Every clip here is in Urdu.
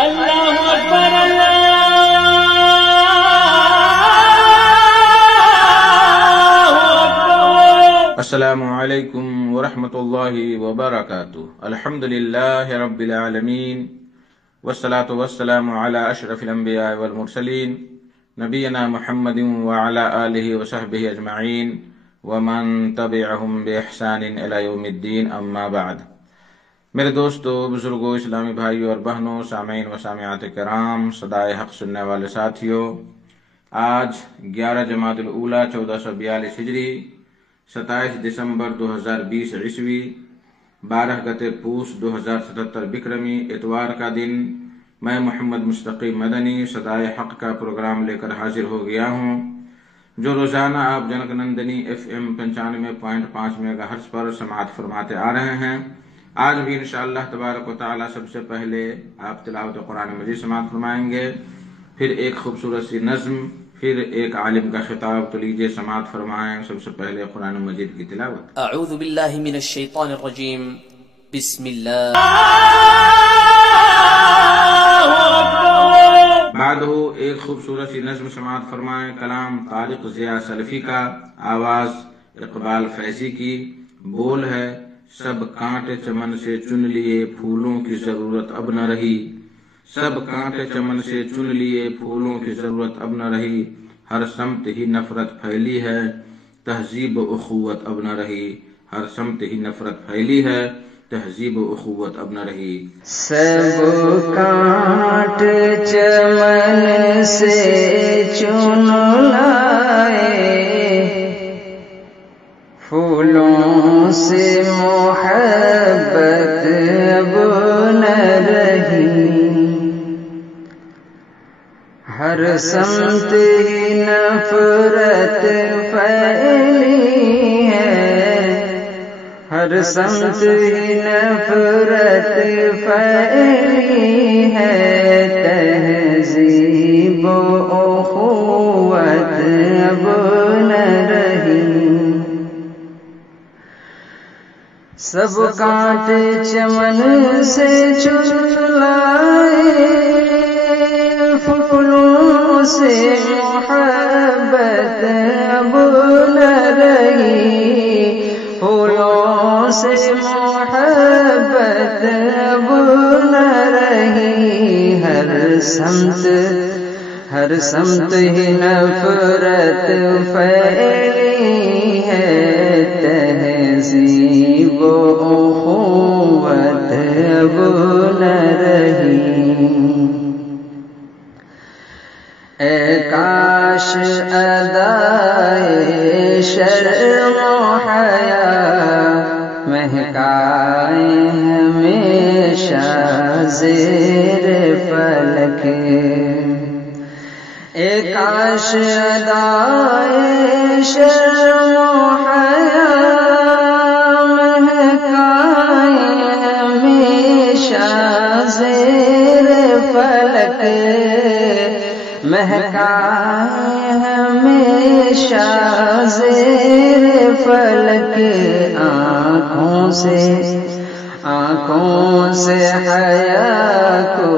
اللہ اکبر اللہ اکبر۔ السلام علیکم ورحمۃ اللہ وبرکاتہ۔ الحمدللہ رب العالمین والصلاة والسلام علی اشرف الانبیاء والمرسلین نبینا محمد وعلی آلہ وصحبہ اجمعین ومن تبعہم بإحسان الی یوم الدین، اما بعد۔ میرے دوستو، بزرگوں، اسلامی بھائیوں اور بہنوں، سامعین و سامعات کرام، صدائے حق سننے والے ساتھیوں، آج 11 جمادی الاولیٰ 1442 ہجری، 27 دسمبر 2020 عیسوی، 12 گتے پوس 2077 بکرمی اتوار کا دن، میں محمد مستقیم مدنی صدائے حق کا پروگرام لے کر حاضر ہو گیا ہوں، جو روزانہ آپ junk Nandini FM 95.5 mega hertz پر سماعت فرماتے آ رہے ہیں۔ آج بھی انشاءاللہ تبارک و تعالی سب سے پہلے آپ تلاوت قرآن مجید سماعت فرمائیں گے، پھر ایک خوبصورت سی نظم، پھر ایک عالم کا خطاب۔ تو لیجیے سماعت فرمائیں سب سے پہلے قرآن مجید کی تلاوت۔ اعوذ باللہ من الشیطان الرجیم، بسم اللہ۔ بعد ایک خوبصورت سی نظم سماعت فرمائیں، کلام طارق ضیاء سلفی کا، آواز اقبال فیضی کی، بول ہے: سب کانٹے چمن سے چن لیے پھولوں کی ضرورت اب نہ رہی، سب کانٹے چمن سے چن لیے پھولوں کی ضرورت اب نہ رہی، ہر سمت ہی نفرت پھیلی ہے تہذیب و اخوت اب نہ رہی، ہر سمت ہی نفرت پھیلی ہے تہذیب و اخوت اب نہ رہی۔ سب کانٹ چمن سے چن لائے پھولوں سے محبت اب نہ رہی، ہر سمت ہی نفرت پھیلی ہے، ہر سمت ہی نفرت پھیلی ہے، تہذیب و اخوت اب نہ رہی، سب کانٹے چمن سے چن لائے پھولوں سے محبت اب نہ رہی، پھولوں سے محبت اب نہ رہی، ہر سمت ہی نفرت پھیلی ہے، تہذیب و اخوت اب نہ رہی، اے کاش ادائے شرم و حیا مہکائے ہمیشہ زیر فلک، اے کاش ادائے شرم و حیا مہکائے ہمیشہ زیر فلک، مہکائے ہمیشہ زیر فلک، آنکھوں سے حیا کو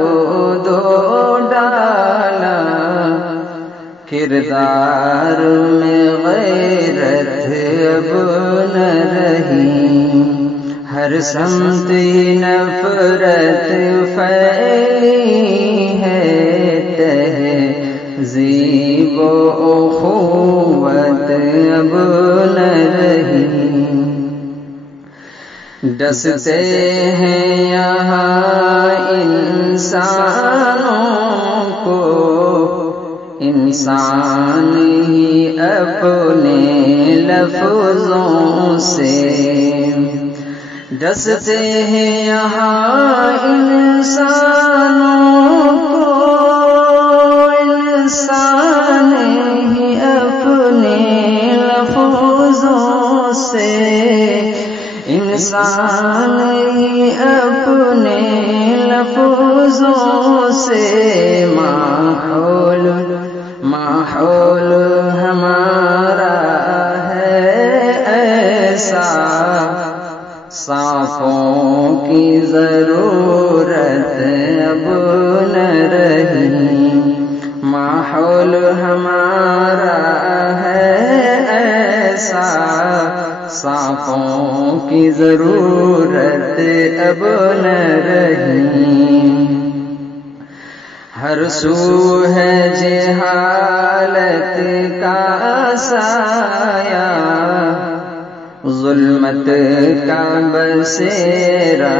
دو ڈالا، کردار میں غیرت اب نہ رہی، ہر سمت نفرت پھیلی ہے، تہذیب و اخوت اب نہ رہی، ڈستے ہیں یہاں انسانوں کو انسان ہی اپنے لفظوں سے، ڈستے ہیں یہاں انسانوں کو انسان ہی اپنے لفظوں سے، انسان ہی اپنے لفظوں سے، ماحول ہمارا ہے ایسا، صافوں کی ضرورت اب ہمارا ہے ایسا، سانپوں کی ضرورت اب نہ رہی، ہر سو ہے جہالت کا سایہ، ظلمت کا بسیرا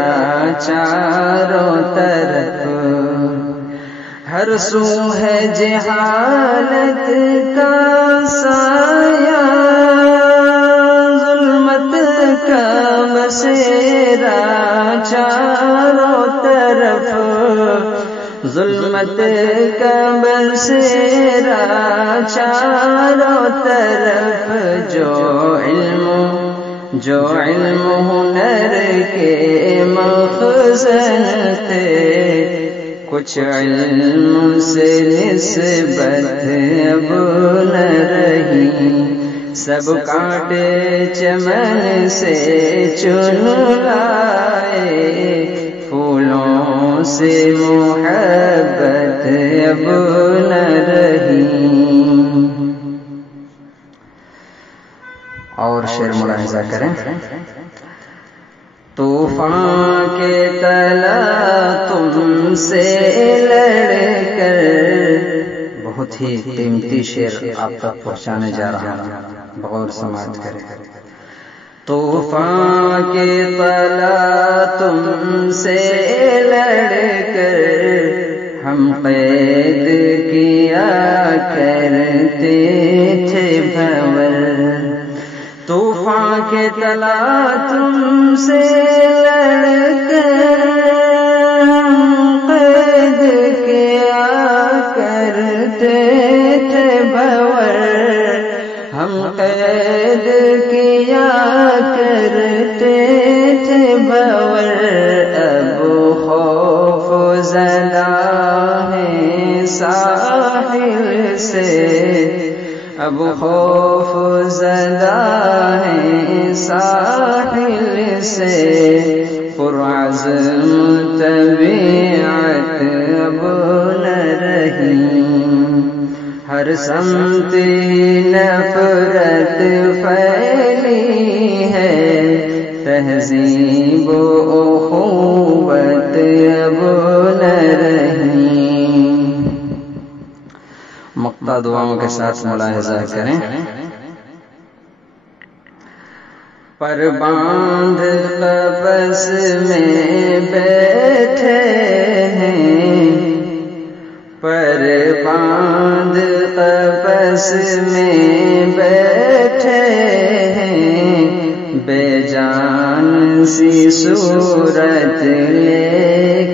چاروں طرف، ہر سو ہے جہالت کا سایہ، ظلمت کا بسیرا چاروں طرف، ظلمت کا بسیرا چاروں طرف، جو علم ہنر کے مخزن تھے، کچھ علم سے نسبت اب نہ رہی، سب کانٹے چمن سے چن لائے، پھولوں سے محبت اب نہ رہی۔ اور شعر ملاحظہ کریں، طوفان کے تلا تم سے لڑ کر، بہت ہی قیمتی شعر آپ تک پہنچانے جا رہا ہوں، بغور سماعت کریں۔ طوفان کے تلا تم سے لڑ کر، ہم قید کیا کرتے تھے بھور، طوفان کے تلا تم سے لڑ کر، ہم قید کیا کرتے تھے بھور، ہم قید کیا کرتے تھے بھور، اب خوف زدہ ہیں ساحل سے، اب خوف زدہ ہیں ساحل سے، پرعزم طبیعت اب نہ رہی، ہر سمت نفرت پھیلی ہے، تہذیب و اخوت اب نہ رہی۔ مقطع دعاؤں کے ساتھ ملاحظہ کریں، پر باندھ قفس میں بیٹھے ہیں، پر باندھ قفس میں بیٹھے ہیں، بے جان سی صورت لے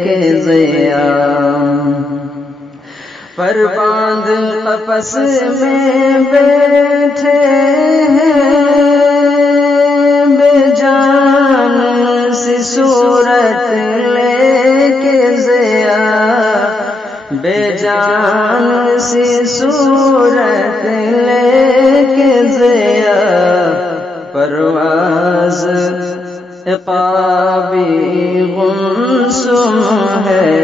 کے ضیا، پر باندھ قفس میں بیٹھے ہیں، بے جان سی صورت لے کے ضیا، بے جان سی صورت لے کے ضیا، پرواز عقابی گمسم ہے،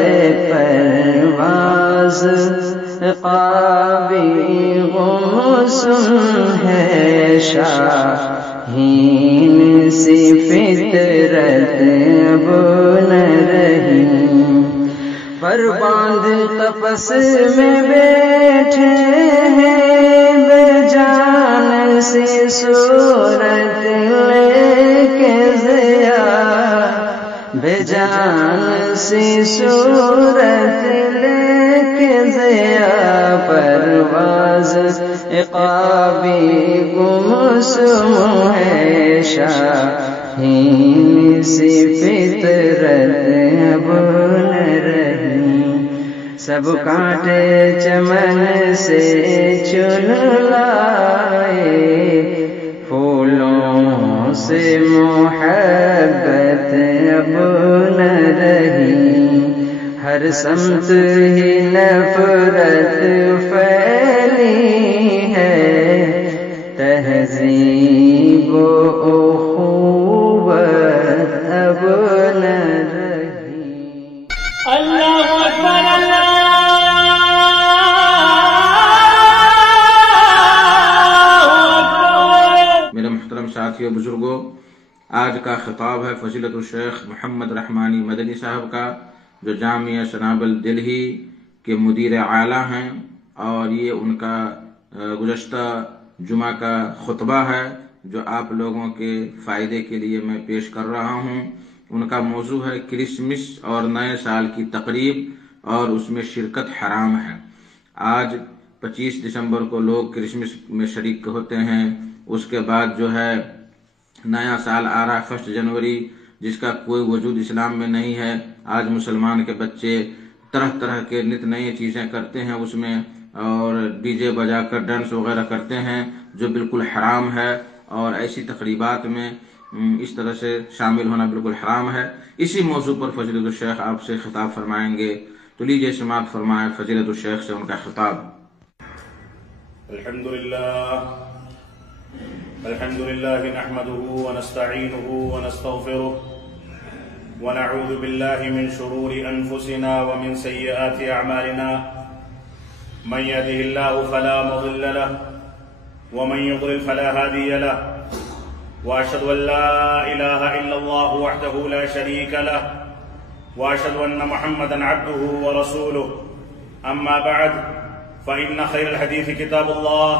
پرواز عقابی گمسم ہے، شاہین سی فطرت اب نہ رہی، پر باندھ قفس میں بیٹھے ہیں، بے جان سی صورت لے کے ضیا، بے جان سی صورت لے کے ضیا، پرواز عقابی گمسم ہے، شاہین سی فطرت اب نہ رہی، سب کانٹے چمن سے چن لائے، پھولوں سے محبت اب نہ رہی، ہر سمت ہی نفرت پھیلی ہے، تہذیب و اخوت اب نہ رہی۔ اللہ اکبر اللہ کے بزرگوں، آج کا خطاب ہے فضیلت الشیخ محمد رحمانی مدنی صاحب کا، جو جامعہ سنابل دلہی کے مدیر اعلیٰ ہیں، اور یہ ان کا گزشتہ جمعہ کا خطبہ ہے جو آپ لوگوں کے فائدے کے لیے میں پیش کر رہا ہوں۔ ان کا موضوع ہے کرسمس اور نئے سال کی تقریب، اور اس میں شرکت حرام ہے۔ آج 25 دسمبر کو لوگ کرسمس میں شریک ہوتے ہیں، اس کے بعد جو ہے نیا سال آ رہا ہے 1 جنوری، جس کا کوئی وجود اسلام میں نہیں ہے۔ آج مسلمان کے بچے طرح طرح کے نت نئی چیزیں کرتے ہیں اس میں، اور ڈی جے بجا کر ڈانس وغیرہ کرتے ہیں جو بالکل حرام ہے، اور ایسی تقریبات میں اس طرح سے شامل ہونا بالکل حرام ہے۔ اسی موضوع پر فضیلت الشیخ آپ سے خطاب فرمائیں گے، تو لیجیے سماعت فرمائیں فضیلت الشیخ سے ان کا خطاب۔ الحمدللہ نحمده ونستعینه ونستغفره ونعوذ باللہ من شرور انفسنا ومن سیئات اعمالنا، من يهده الله فلا مضل له ومن يضلل فلا هادي له، واشهد ان لا اله الا الله وحده لا شريك له، واشهد ان محمدا عبده ورسوله، اما بعد فان خير الحديث كتاب الله،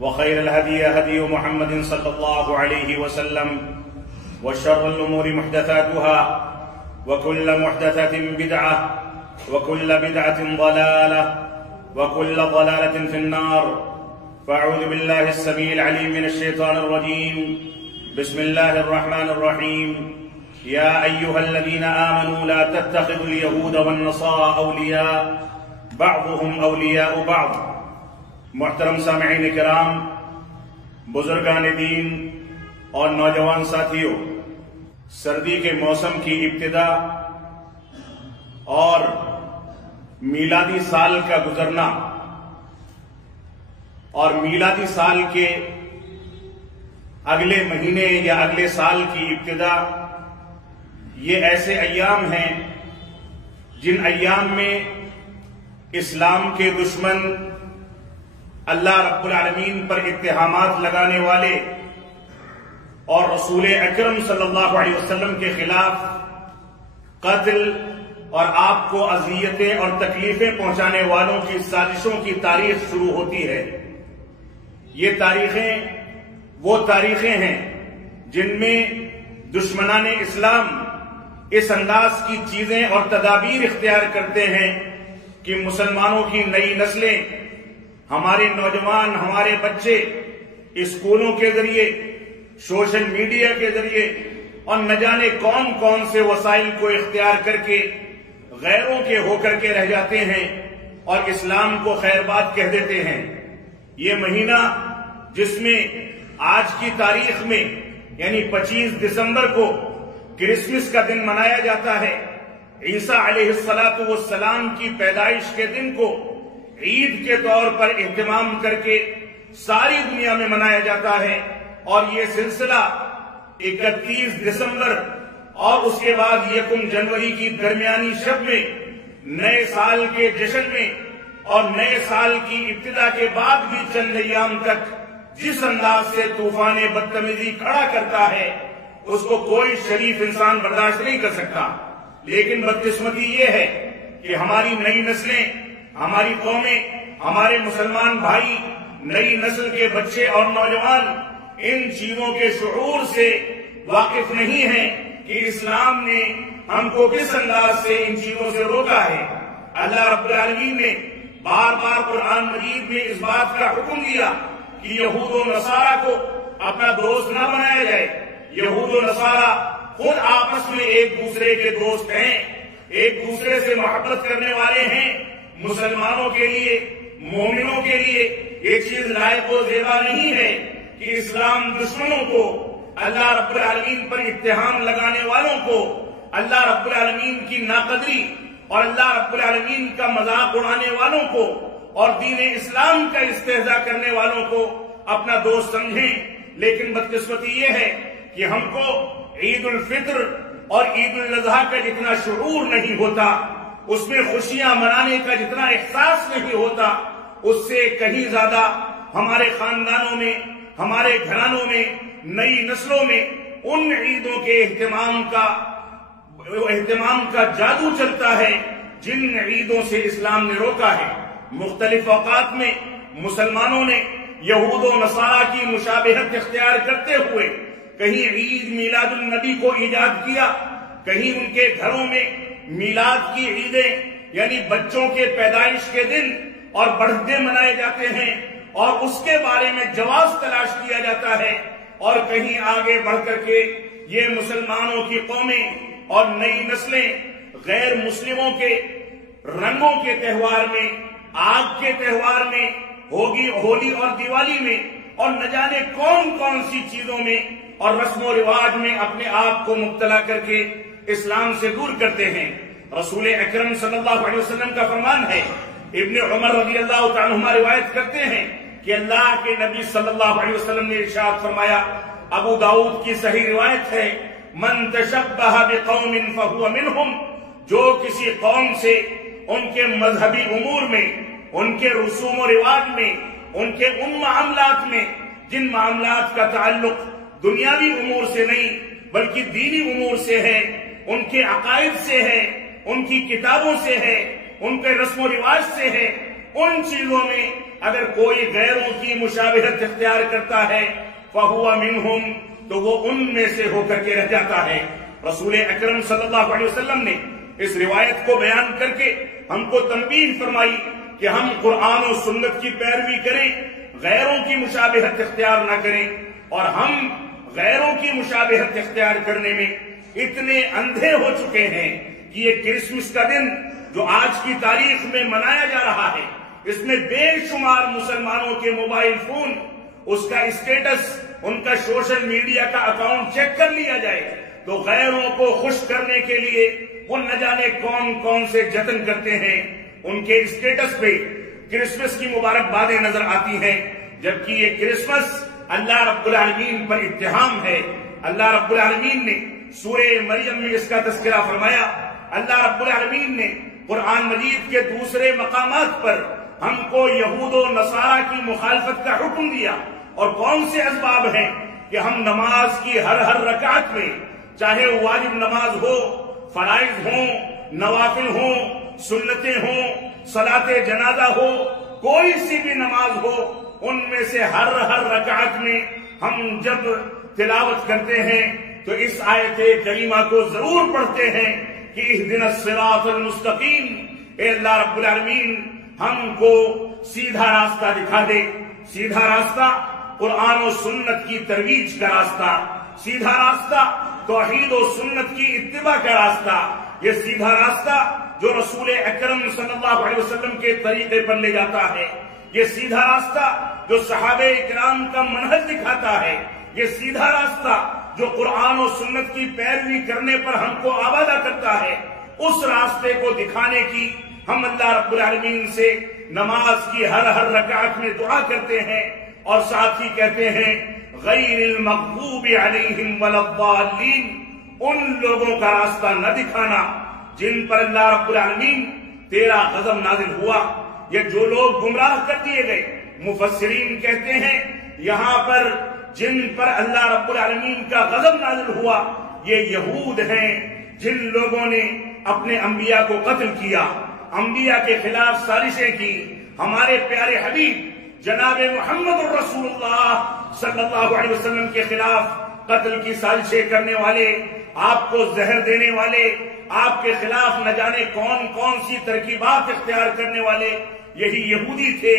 وخير الهدي هدي محمد صلى الله عليه وسلم، وشر الامور محدثاتها، وكل محدثة بدعة، وكل بدعة ضلالة، وكل ضلالة في النار۔ فاعوذ بالله السميع العليم من الشيطان الرجيم، بسم الله الرحمن الرحيم، يا أيها الذين آمنوا لا تتخذوا اليهود والنصارى أولياء بعضهم أولياء بعض۔ محترم سامعین کرام، بزرگان دین اور نوجوان ساتھیوں، سردی کے موسم کی ابتدا اور میلادی سال کا گزرنا، اور میلادی سال کے اگلے مہینے یا اگلے سال کی ابتدا، یہ ایسے ایام ہیں جن ایام میں اسلام کے دشمن، اللہ رب العالمین پر اتہامات لگانے والے اور رسول اکرم صلی اللہ علیہ وسلم کے خلاف قتل اور آپ کو اذیتیں اور تکلیفیں پہنچانے والوں کی سازشوں کی تاریخ شروع ہوتی ہے۔ یہ تاریخیں وہ تاریخیں ہیں جن میں دشمنان اسلام اس انداز کی چیزیں اور تدابیر اختیار کرتے ہیں کہ مسلمانوں کی نئی نسلیں، ہمارے نوجوان، ہمارے بچے اسکولوں کے ذریعے، سوشل میڈیا کے ذریعے اور نہ جانے کون کون سے وسائل کو اختیار کر کے غیروں کے ہو کر کے رہ جاتے ہیں اور اسلام کو خیر بات کہہ دیتے ہیں۔ یہ مہینہ جس میں آج کی تاریخ میں یعنی 25 دسمبر کو کرسمس کا دن منایا جاتا ہے، عیسیٰ علیہ السلام کی پیدائش کے دن کو عید کے طور پر اہتمام کر کے ساری دنیا میں منایا جاتا ہے، اور یہ سلسلہ 31 دسمبر اور اس کے بعد 1 جنوری کی درمیانی شب میں نئے سال کے جشن میں اور نئے سال کی ابتدا کے بعد بھی چند ایام تک جس انداز سے طوفان بدتمیزی کھڑا کرتا ہے، اس کو کوئی شریف انسان برداشت نہیں کر سکتا۔ لیکن بدقسمتی یہ ہے کہ ہماری نئی نسلیں، ہماری قومیں، ہمارے مسلمان بھائی، نئی نسل کے بچے اور نوجوان ان چیزوں کے شعور سے واقف نہیں ہیں کہ اسلام نے ہم کو کس انداز سے ان چیزوں سے روکا ہے۔ اللہ رب العالمین نے بار بار قرآن مجید میں اس بات کا حکم دیا کہ یہود و نصارہ کو اپنا دوست نہ بنایا جائے۔ یہود و نصارہ خود آپس میں ایک دوسرے کے دوست ہیں، ایک دوسرے سے محبت کرنے والے ہیں۔ مسلمانوں کے لیے، مومنوں کے لیے یہ چیز لائق و زیبا نہیں ہے کہ اسلام دشمنوں کو، اللہ رب العالمین پر اتہام لگانے والوں کو، اللہ رب العالمین کی ناقدری اور اللہ رب العالمین کا مذاق اڑانے والوں کو اور دین اسلام کا استہزاء کرنے والوں کو اپنا دوست سمجھیں۔ لیکن بدقسمتی یہ ہے کہ ہم کو عید الفطر اور عید الاضحیٰ کا جتنا شعور نہیں ہوتا، اس میں خوشیاں منانے کا جتنا احساس نہیں ہوتا، اس سے کہیں زیادہ ہمارے خاندانوں میں، ہمارے گھرانوں میں نئی نسلوں میں ان عیدوں کے اہتمام کا جادو چلتا ہے جن عیدوں سے اسلام نے روکا ہے۔ مختلف اوقات میں مسلمانوں نے یہود و نصارہ کی مشابہت اختیار کرتے ہوئے کہیں عید میلاد النبی کو ایجاد کیا، کہیں ان کے گھروں میں میلاد کی عیدیں یعنی بچوں کے پیدائش کے دن اور برتھ ڈے منائے جاتے ہیں اور اس کے بارے میں جواز تلاش کیا جاتا ہے، اور کہیں آگے بڑھ کر کے یہ مسلمانوں کی قومیں اور نئی نسلیں غیر مسلموں کے رنگوں کے تہوار میں، آگ کے تہوار میں، ہولی اور دیوالی میں اور نہ جانے کون کون سی چیزوں میں اور رسم و رواج میں اپنے آپ کو مبتلا کر کے اسلام سے دور کرتے ہیں۔ رسول اکرم صلی اللہ علیہ وسلم کا فرمان ہے، ابن عمر رضی اللہ تعالیٰ عنہما روایت کرتے ہیں کہ اللہ کے نبی صلی اللہ علیہ وسلم نے ارشاد فرمایا، ابو داؤد کی صحیح روایت ہے، من تشبہ بقوم فہو منہم، جو کسی قوم سے ان کے مذہبی امور میں، ان کے رسوم و رواج میں، ان کے ان معاملات میں جن معاملات کا تعلق دنیاوی امور سے نہیں بلکہ دینی امور سے ہے، ان کے عقائد سے ہے، ان کی کتابوں سے ہے، ان کے رسم و رواج سے ہے، ان چیزوں میں اگر کوئی غیروں کی مشابہت اختیار کرتا ہے فَهُوَ مِنْهُمْ، تو وہ ان میں سے ہو کر کے رہ جاتا ہے۔ رسول اکرم صلی اللہ علیہ وسلم نے اس روایت کو بیان کر کے ہم کو تنبیہ فرمائی کہ ہم قرآن و سنت کی پیروی کریں، غیروں کی مشابہت اختیار نہ کریں، اور ہم غیروں کی مشابہت اختیار کرنے میں اتنے اندھے ہو چکے ہیں کہ یہ کرسمس کا دن جو آج کی تاریخ میں منایا جا رہا ہے، اس میں بے شمار مسلمانوں کے موبائل فون، اس کا اسٹیٹس، ان کا سوشل میڈیا کا اکاؤنٹ چیک کر لیا جائے تو غیروں کو خوش کرنے کے لیے وہ نہ جانے کون کون سے جتن کرتے ہیں۔ ان کے اسٹیٹس پہ کرسمس کی مبارکبادیں نظر آتی ہیں، جبکہ یہ کرسمس اللہ رب العالمین پر اتہام ہے۔ اللہ رب العالمین نے سورہ مریم میں اس کا تذکرہ فرمایا۔ اللہ رب العالمین نے قرآن مجید کے دوسرے مقامات پر ہم کو یہود و نصارہ کی مخالفت کا حکم دیا، اور کون سے اسباب ہیں کہ ہم نماز کی ہر رکعت میں، چاہے واجب نماز ہو، فرائض ہوں، نوافل ہوں، سنتیں ہوں، صلاۃ جنازہ ہو، کوئی سی بھی نماز ہو، ان میں سے ہر رکعت میں ہم جب تلاوت کرتے ہیں تو اس آیت کریمہ کو ضرور پڑھتے ہیں کہ اہدنا الصراط المستقیم، اے اللہ رب العالمین ہم کو سیدھا راستہ دکھا دے۔ سیدھا راستہ قرآن و سنت کی ترویج کا راستہ، سیدھا راستہ توحید و سنت کی اتباع کا راستہ، یہ سیدھا راستہ جو رسول اکرم صلی اللہ علیہ وسلم کے طریقے پر لے جاتا ہے، یہ سیدھا راستہ جو صحابہ اکرام کا منہج دکھاتا ہے، یہ سیدھا راستہ جو قرآن و سنت کی پیروی کرنے پر ہم کو آبادہ کرتا ہے، اس راستے کو دکھانے کی ہم اللہ رب العالمین سے نماز کی ہر رکعت میں دعا کرتے ہیں، اور ساتھ ہی کہتے ہیں غیر المغضوب علیہم ولا الضالین، ان لوگوں کا راستہ نہ دکھانا جن پر اللہ رب العالمین تیرا غضب نازل ہوا، یہ جو لوگ گمراہ کر دیے گئے۔ مفسرین کہتے ہیں یہاں پر جن پر اللہ رب العالمین کا غضب نازل ہوا یہ یہود ہیں، جن لوگوں نے اپنے انبیاء کو قتل کیا، انبیاء کے خلاف سازشیں کی، ہمارے پیارے حبیب جناب محمد الرسول اللہ صلی اللہ علیہ وسلم کے خلاف قتل کی سازشیں کرنے والے، آپ کو زہر دینے والے، آپ کے خلاف نہ جانے کون کون سی ترکیبات اختیار کرنے والے یہی یہودی تھے۔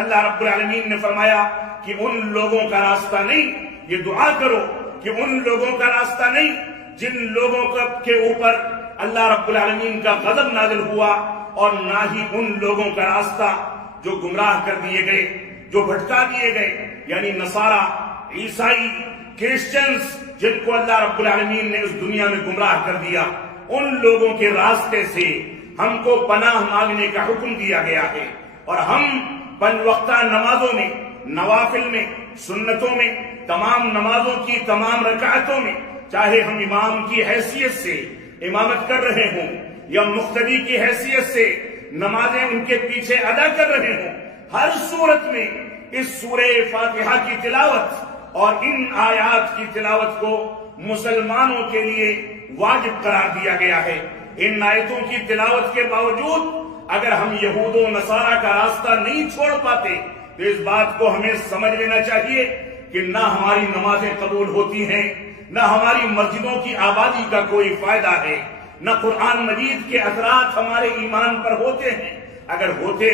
اللہ رب العالمین نے فرمایا کہ ان لوگوں کا راستہ نہیں، یہ دعا کرو کہ ان لوگوں کا راستہ نہیں جن لوگوں کے اوپر اللہ رب العالمین کا غضب نازل ہوا، اور نہ ہی ان لوگوں کا راستہ جو گمراہ کر دیے گئے، جو بھٹکا دیے گئے، یعنی نصارہ، عیسائی، کرسچنز، جن کو اللہ رب العالمین نے اس دنیا میں گمراہ کر دیا، ان لوگوں کے راستے سے ہم کو پناہ مانگنے کا حکم دیا گیا ہے۔ اور ہم پنج وقتہ نمازوں میں، نوافل میں، سنتوں میں، تمام نمازوں کی تمام رکعتوں میں، چاہے ہم امام کی حیثیت سے امامت کر رہے ہوں یا مقتدی کی حیثیت سے نمازیں ان کے پیچھے ادا کر رہے ہوں، ہر صورت میں اس سورہ فاتحہ کی تلاوت اور ان آیات کی تلاوت کو مسلمانوں کے لیے واجب قرار دیا گیا ہے۔ ان آیتوں کی تلاوت کے باوجود اگر ہم یہود و نصارہ کا راستہ نہیں چھوڑ پاتے تو اس بات کو ہمیں سمجھ لینا چاہیے کہ نہ ہماری نمازیں قبول ہوتی ہیں، نہ ہماری مسجدوں کی آبادی کا کوئی فائدہ ہے، نہ قرآن مجید کے اثرات ہمارے ایمان پر ہوتے ہیں۔ اگر ہوتے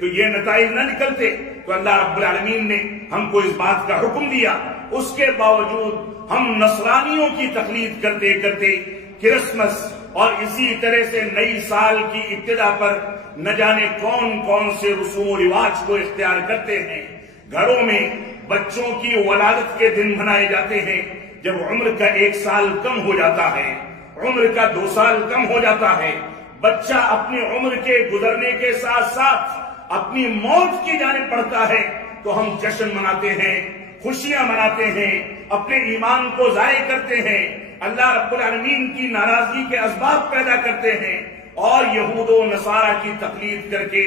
تو یہ نتائج نہ نکلتے۔ تو اللہ رب العالمین نے ہم کو اس بات کا حکم دیا، اس کے باوجود ہم نصرانیوں کی تقلید کرتے کرتے کرسمس اور اسی طرح سے نئی سال کی ابتدا پر نہ جانے کون کون سے رسوم و رواج کو اختیار کرتے ہیں۔ گھروں میں بچوں کی ولادت کے دن منائے جاتے ہیں، جب عمر کا 1 سال کم ہو جاتا ہے، عمر کا 2 سال کم ہو جاتا ہے، بچہ اپنی عمر کے گزرنے کے ساتھ ساتھ اپنی موت کی جانب بڑھتا ہے تو ہم جشن مناتے ہیں، خوشیاں مناتے ہیں، اپنے ایمان کو ضائع کرتے ہیں، اللہ رب العالمین کی ناراضگی کے اسباب پیدا کرتے ہیں اور یہود و نصارہ کی تقلید کر کے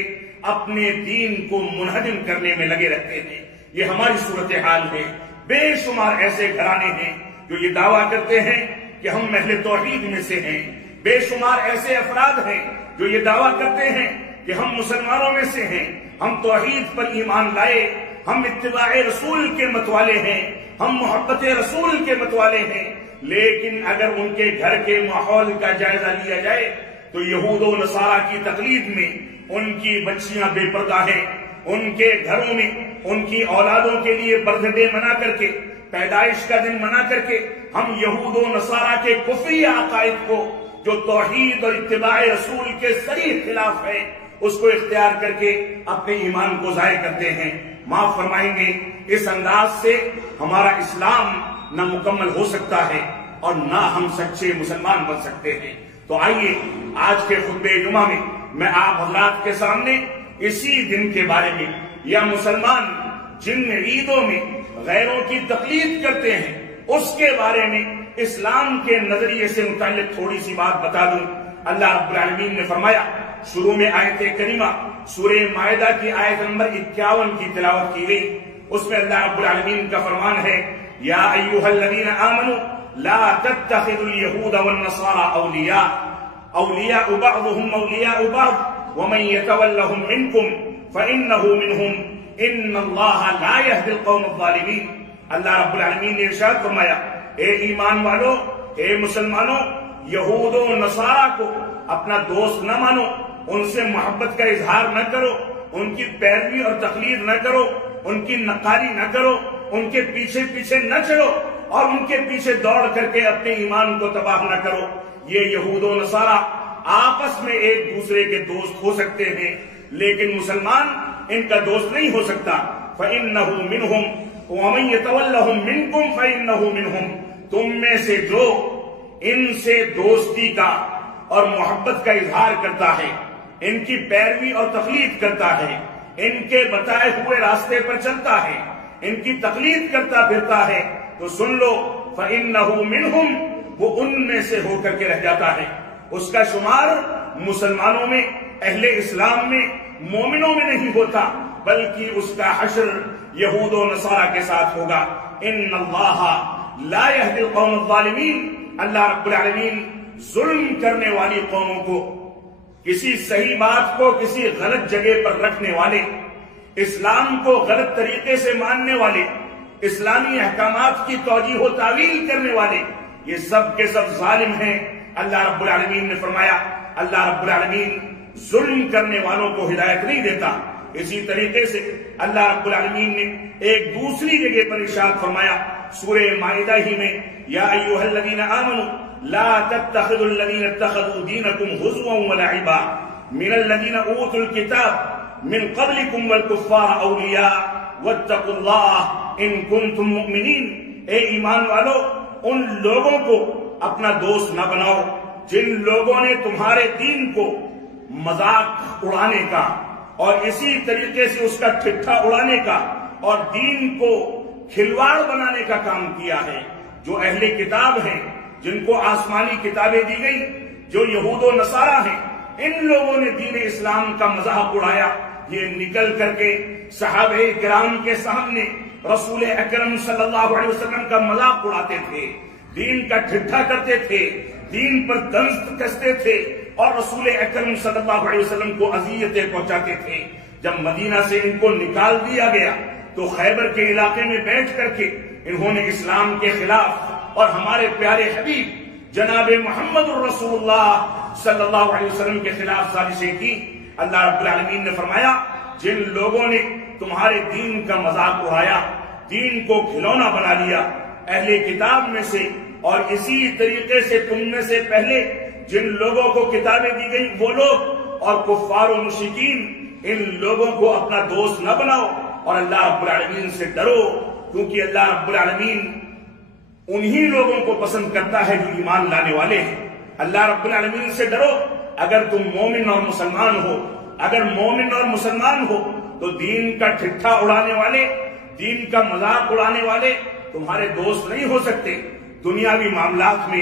اپنے دین کو منہدم کرنے میں لگے رہتے ہیں۔ یہ ہماری صورتحال ہے۔ بے شمار ایسے گھرانے ہیں جو یہ دعویٰ کرتے ہیں کہ ہم اہل توحید میں سے ہیں، بے شمار ایسے افراد ہیں جو یہ دعویٰ کرتے ہیں کہ ہم مسلمانوں میں سے ہیں، ہم توحید پر ایمان لائے، ہم اتباع رسول کے متوالے ہیں، ہم محبت رسول کے متوالے ہیں، لیکن اگر ان کے گھر کے ماحول کا جائزہ لیا جائے تو یہود و نصارہ کی تقلید میں ان کی بچیاں بے پردہ ہیں، ان کے گھروں میں ان کی اولادوں کے لیے برتھ ڈے منا کر کے، پیدائش کا دن منا کر کے ہم یہود و نصارہ کے کفری عقائد کو جو توحید اور اتباع رسول کے صریح خلاف ہے اس کو اختیار کر کے اپنے ایمان کو ضائع کرتے ہیں۔ معاف فرمائیں گے، اس انداز سے ہمارا اسلام نہ مکمل ہو سکتا ہے اور نہ ہم سچے مسلمان بن سکتے ہیں۔ تو آئیے آج کے خطبہ جمعہ میں میں آپ حضرات کے سامنے اسی دن کے بارے میں، یا مسلمان جن عیدوں میں غیروں کی تقلید کرتے ہیں اس کے بارے میں اسلام کے نظریے سے متعلق تھوڑی سی بات بتا دوں۔ اللہ رب العالمین نے فرمایا، شروع میں آیت کریمہ سورہ مائدہ کی آیت نمبر 51 کی تلاوت کی گئی، اس میں اللہ رب العالمین کا فرمان ہے، یا ایھا الذین آمنوا لا تتخذوا اليہود والنصارى اولیاء بعضهم اولیاء بعض ومن يتولهم منکم فإنه منهم ان اللہ لا يهدي القوم الظالمین۔ اللہ رب العالمین نے ارشاد فرمایا، اے ایمان والو، اے مسلمانوں، یہود و نصارہ کو اپنا دوست نہ مانو، ان سے محبت کا اظہار نہ کرو، ان کی پیروی اور تقلید نہ کرو، ان کی نقاری نہ کرو، ان کے پیچھے پیچھے نہ چلو اور ان کے پیچھے دوڑ کر کے اپنے ایمان کو تباہ نہ کرو۔ یہ یہود و نصارہ آپس میں ایک دوسرے کے دوست ہو سکتے ہیں لیکن مسلمان ان کا دوست نہیں ہو سکتا۔ فَإِنَّهُ مِنْهُمْ وَمَنْ يَتَوَلَّهُمْ مِنْكُمْ فَإِنَّهُ مِنْهُمْ۔ تم میں سے جو ان سے دوستی کا اور محبت کا اظہار کرتا ہے، ان کی پیروی اور تقلید کرتا ہے، ان کے بتائے ہوئے راستے پر چلتا ہے، ان کی تقلید کرتا پھرتا ہے، تو سن لو فَإِنَّهُ مِنْهُمْ، وہ ان میں سے ہو کر کے رہ جاتا ہے۔ اس کا شمار مسلمانوں میں، اہل اسلام میں، مومنوں میں نہیں ہوتا، بلکہ اس کا حشر یہود و نصارہ کے ساتھ ہوگا۔ ان اللہ لا يهدي القوم الظالمین، اللہ رب العالمین ظلم کرنے والی قوموں کو، کسی صحیح بات کو کسی غلط جگہ پر رکھنے والے، اسلام کو غلط طریقے سے ماننے والے، اسلامی احکامات کی توجیہ و تعویل کرنے والے، یہ سب کے سب ظالم ہیں۔ اللہ رب العالمین نے فرمایا، اللہ رب العالمین ظلم کرنے والوں کو ہدایت نہیں دیتا۔ اسی طریقے سے اللہ رب العالمین نے ایک دوسری جگہ پر ارشاد فرمایا سورہ مائدہ ہی میں، یا ایھا الذین آمنوا لا تتخذوا الذین اتخذوا دینکم ہزوا ولعبا من الذین اوتوا الکتاب من قبلکم والکفار اولیاء واتقوا اللہ ان کنتم مؤمنین۔ اے ایمان والو، ان لوگوں کو اپنا دوست نہ بناؤ جن لوگوں نے تمہارے دین کو مذاق اڑانے کا اور اسی طریقے سے اس کا ٹھٹھا اڑانے کا اور دین کو کھلواڑ بنانے کا کام کیا ہے۔ جو اہل کتاب ہیں، جن کو آسمانی کتابیں دی گئی، جو یہود و نصارہ ہیں، ان لوگوں نے دین اسلام کا مذاق اڑایا۔ یہ نکل کر کے صحابہ کرام کے سامنے رسول اکرم صلی اللہ علیہ وسلم کا مذاق اڑاتے تھے، دین کا ٹھٹھا کرتے تھے، دین پر طنز کستے تھے اور رسول اکرم صلی اللہ علیہ وسلم کو اذیتیں پہنچاتے تھے۔ جب مدینہ سے ان کو نکال دیا گیا تو خیبر کے علاقے میں بیٹھ کر کے انہوں نے اسلام کے خلاف اور ہمارے پیارے حبیب جناب محمد الرسول اللہ صلی اللہ علیہ وسلم کے خلاف سازشیں کی۔ اللہ رب العالمین نے فرمایا جن لوگوں نے تمہارے دین کا مذاق اڑایا، دین کو کھلونا بنا لیا، اہل کتاب میں سے اور اسی طریقے سے تم میں سے پہلے جن لوگوں کو کتابیں دی گئی وہ لوگ اور کفار و مشرکین، ان لوگوں کو اپنا دوست نہ بناؤ اور اللہ رب العالمین سے ڈرو، کیونکہ اللہ رب العالمین انہی لوگوں کو پسند کرتا ہے جو ایمان لانے والے ہیں۔ اللہ رب العالمین سے ڈرو۔ اگر تم مومن اور مسلمان ہو، اگر مومن اور مسلمان ہو تو دین کا ٹھٹھا اڑانے والے، دین کا مذاق اڑانے والے تمہارے دوست نہیں ہو سکتے۔ دنیاوی معاملات میں،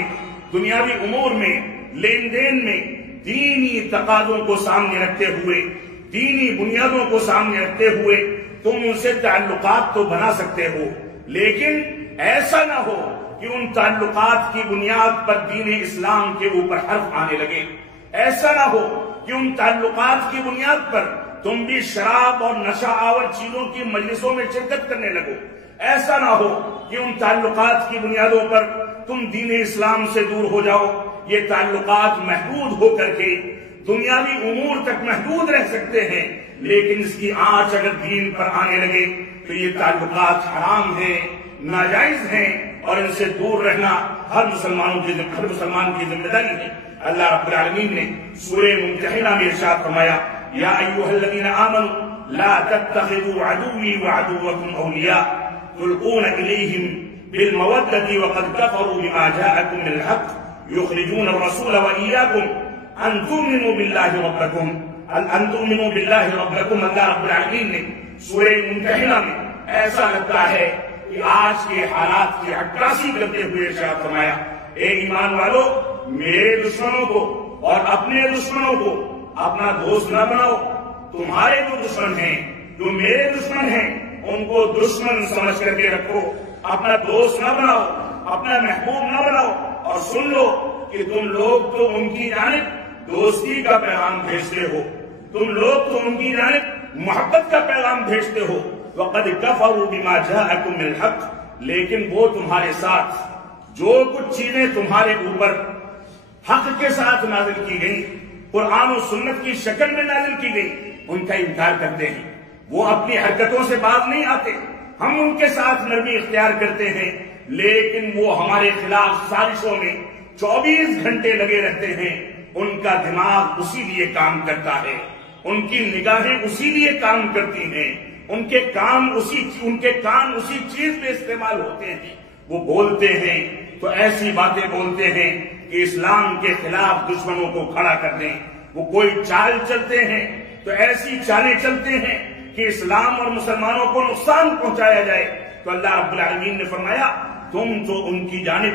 دنیاوی امور میں، لین دین میں دینی تقاضوں کو سامنے رکھتے ہوئے، دینی بنیادوں کو سامنے رکھتے ہوئے تم ان سے تعلقات تو بنا سکتے ہو، لیکن ایسا نہ ہو کہ ان تعلقات کی بنیاد پر دین اسلام کے اوپر حرف آنے لگے، ایسا نہ ہو کہ ان تعلقات کی بنیاد پر تم بھی شراب اور نشہ آور چیزوں کی مجلسوں میں شرکت کرنے لگو، ایسا نہ ہو کہ ان تعلقات کی بنیادوں پر تم دین اسلام سے دور ہو جاؤ۔ یہ تعلقات محدود ہو کر کے دنیاوی امور تک محدود رہ سکتے ہیں، لیکن اس کی آنچ اگر دین پر آنے لگے تو یہ تعلقات حرام ہیں، ناجائز ہیں اور ان سے دور رہنا ہر مسلمان کی ذمہ داری ہے۔ اللہ رب العالمین نے سورہ ممتحنہ میں ارشاد فرمایا یا ایھا الذین آمنوا لا تتخذوا عدوی وعدوکم اولیاء تلقون الیہم بالمودۃ وقد کفروا بما جاءکم من الحق یخرجون الرسول وإیاکم ان تؤمنوا باللہ ربکم اللہ رب العالمین نے سورہ ممتحنہ میں ایسا لگتا ہے کہ آج کے حالات کی عکاسی کرتے ہوئے ارشاد فرمایا اے ایمان والو، میرے دشمنوں کو اور اپنے دشمنوں کو اپنا دوست نہ بناؤ۔ تمہارے جو دشمن ہیں، جو میرے دشمن ہیں، ان کو دشمن سمجھ کر کے رکھو، اپنا دوست نہ بناؤ، اپنا محبوب نہ بناؤ۔ اور سن لو کہ تم لوگ تو ان کی جانب دوستی کا پیغام بھیجتے ہو، تم لوگ تو ان کی جانب محبت کا پیغام بھیجتے ہو۔ وَقَدْ كَفَرُوا بِمَا جَاءَكُم مِّنَ الْحَقِّ، لیکن وہ تمہارے ساتھ جو کچھ چیزیں تمہارے اوپر حق کے ساتھ نازل کی گئی، قرآن و سنت کی شکل میں نازل کی گئی، ان کا انکار کرتے ہیں۔ وہ اپنی حرکتوں سے باز نہیں آتے، ہم ان کے ساتھ نرمی اختیار کرتے ہیں، لیکن وہ ہمارے خلاف سازشوں میں 24 گھنٹے لگے رہتے ہیں۔ ان کا دماغ اسی لیے کام کرتا ہے، ان کی نگاہیں اسی لیے کام کرتی ہیں، ان کے کان اسی چیز پہ استعمال ہوتے ہیں۔ وہ بولتے ہیں تو ایسی باتیں بولتے ہیں کہ اسلام کے خلاف دشمنوں کو کھڑا کر دیں۔ وہ کوئی چال چلتے ہیں تو ایسی چالیں چلتے ہیں کہ اسلام اور مسلمانوں کو نقصان پہنچایا جائے۔ تو اللہ رب العالمین نے فرمایا تم تو ان کی جانب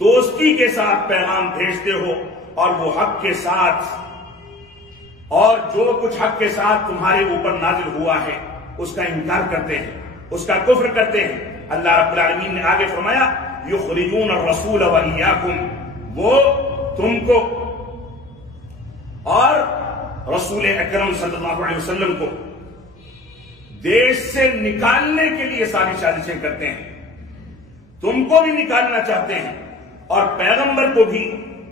دوستی کے ساتھ پیغام بھیجتے ہو اور وہ حق کے ساتھ، اور جو کچھ حق کے ساتھ تمہارے اوپر نازل ہوا ہے اس کا انکار کرتے ہیں، اس کا کفر کرتے ہیں۔ اللہ رب العالمین نے آگے فرمایا یخرجون الرسول وإیاکم، وہ تم کو اور رسول اکرم صلی اللہ علیہ وسلم کو دیش سے نکالنے کے لیے ساری سازشیں کرتے ہیں، تم کو بھی نکالنا چاہتے ہیں اور پیغمبر کو بھی